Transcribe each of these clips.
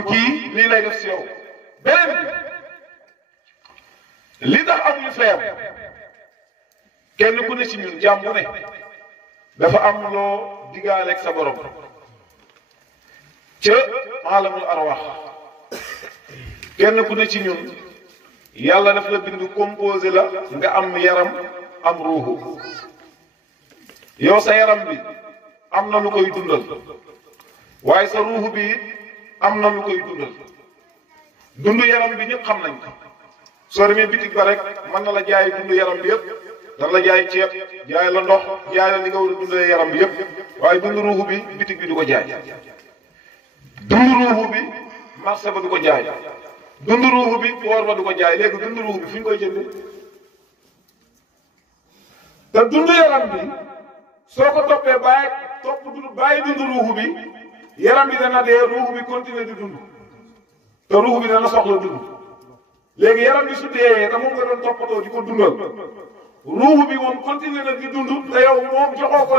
kii lii lay def si yow beneen bi li tax amuñu feer kenn ku ne ci ñun jàmm bu ne dafa am loo digaaleeg sa borom ca maalamul arwax kenn ku ne ci ñun yàlla daf la bind composé la nga am yaram am ruuxu yow sa yaram bi am na lu koy dundal waaye sa ruuxu bi am na lu koy dundal dundu yaram bi ñëpp xam nañ ko soo demee bitig ba rek mën na la jaay dundu yaram bi yëpp dana la jaay ceeb jaay la ndox jaay la li nga war a dundalee yaram bi yëpp waaye dundu ruuxu bi bitig bi du ko jaay dundu ruuxu bi marché ba du ko jaay dundu ruuxu bi woor ba du ko jaay léegi dundu ruuxu bi fu ñu koy jëndee te dundu yaram bi soo ko toppee bàyyi dundu ruuxu bi yaram bi dana dee ruuxu bi continuer di dund te ruuxu bi dana soxla dund léegi yaram bi su dee te moom nga doon toppatoo di ko dundal ruuxu bi moom continuer na di dund te yow moom joxoo ko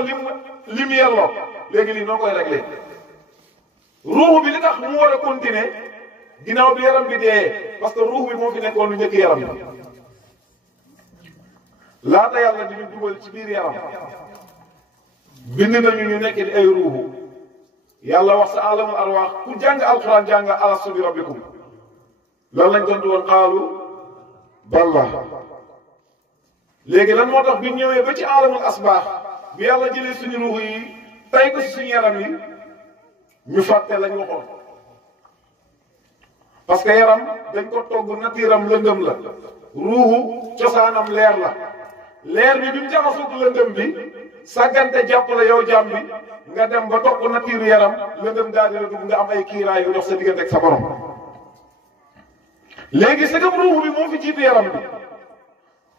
lim yelloo léegi lii noo koy réglé ruuxu bi li tax mu war a continuer ginnaaw bi yaram bi dee parce que ruuxu bi moo fi nekkoon lu njëkk yaram bi laata yàlla di ñu dugal ci biir yaram bind nañu ñu nekk di ay ruuxu yàlla wax sa alamul arwaax ku jàng alquran jàng alastu bi rabbikum loolu lañ tontu woon xaalu balla léegi lan moo tax bi ñëwee ba ci alamul asbaax bi yàlla jëlee suñu ruux yi tay ko si suñu yaram yi ñu fàtte lañ waxoon parce que yaram dañ ko togg natiiram lëndëm la ruuxu cosaanam leer la leer bi mu jaxasoo lëndëm bi sàggante jàpp la yow jàmm bi nga dem ba topp natiiru yaram lëndëm daal di la dugg nga am ay kiiraay yu dox sa diggante ak sa borom léegi sa gëm ruuxu bi moo fi jiitu yaram bi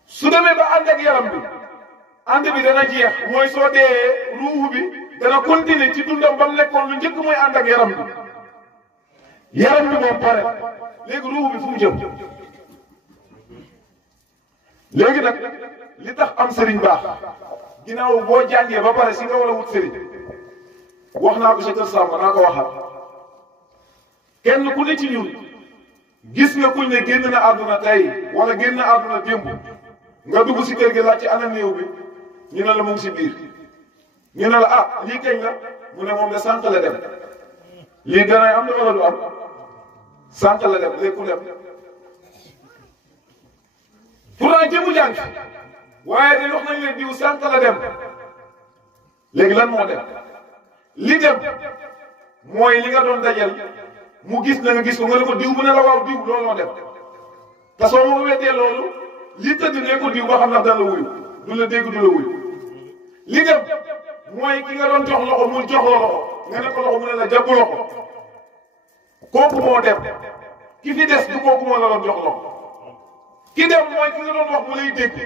su demee ba ànd ak yaram bi ànd bi dana jeex mooy soo dee ruuxu bi dana continuer ci dundam ba mu nekkoon lu njëkk mooy ànd ak yaram bi yaram bi moom pare léegi ruuxu bi fu mu jëm léegi nag li tax am sëriñ baax ginnaaw boo jàngee ba pare si nga war a wut sëriñ wax naa ko sa kër Samba naa ko waxaat kenn ku ne ci ñun gis nga kuñ ne génn na àdduna tey wala génn na àdduna démb nga dugg si kër gi laaj ci ana néew bi ñu ne la mu ngi si biir ñu ne la ah lii kañ la mu ne moom de sànq la dem lii danay am na wala du am sànq la dem léegi ku dem pourtant jëmu jàng waaye de wax nañ leen diw sànq la dem léegi lan moo dem li dem mooy li nga doon dajal mu gis na nga gis ko nga ne ko diw mu ne la waaw diw loolu moo dem te soo ma weddee loolu li tëdd ne ko diw ba xam ndax dana la wuyu du la dégg du la wuyu li dem mooy ki nga doon jox loxo mu jox la loxo nga ne ko loxo mu ne la jàpp loxo kooku moo dem ki fi des du kooku moo la doon jox loxo ki dem mooy ki nga doon wax mu lay dégg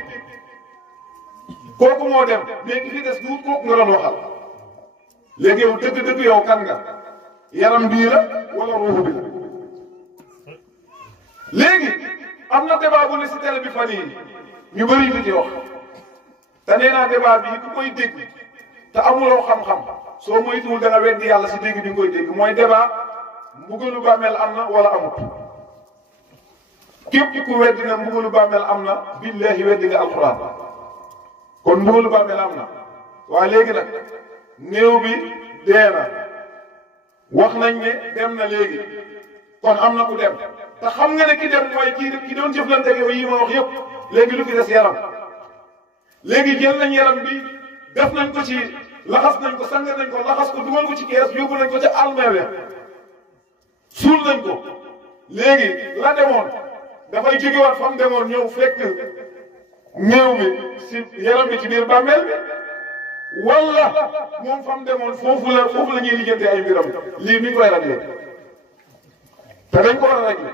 kooku moo dem mais ki fi des du kooku nga doon waxal léegi yow dëgg-dëgg yow kan nga yaram bii la wala ruuxu bi léegi am na débat bu ne si télé bi fan yii ñu bëri di ci wax te nee naa débat bii ku koy dégg te amuloo xam-xam soo moytuwul da nga weddi yàlla si dégg bi nga koy dégg mooy débat mbugalu bàmmeel am na wala amut képp ku weddi na mbugalu bàmmeel am na billahi weddi nga alxuraan kon mbugalu bàmmeel am na waaye léegi nag néew bi dee na wax nañ ne dem na léegi kon am na ku dem te xam nga ne ki dem mooy ki doon jëflante ak yow yi ma wax yëpp léegi lu fi des yaram léegi jël nañ yaram bi def nañ ko ci laxas nañ ko sang nañ ko laxas ko dugal ko ci kees yóbbu nañ ko ca almewe suul nañ ko léegi la demoon dafay jógewaat fa mu demoon ñëw fekk néew bi si yaram bi ci biir bàmmeel bi wala moom fa mu demoon foofu la ñuy lijjante ay mbiram lii mi ngi koy réglé te dañ ko war a réglé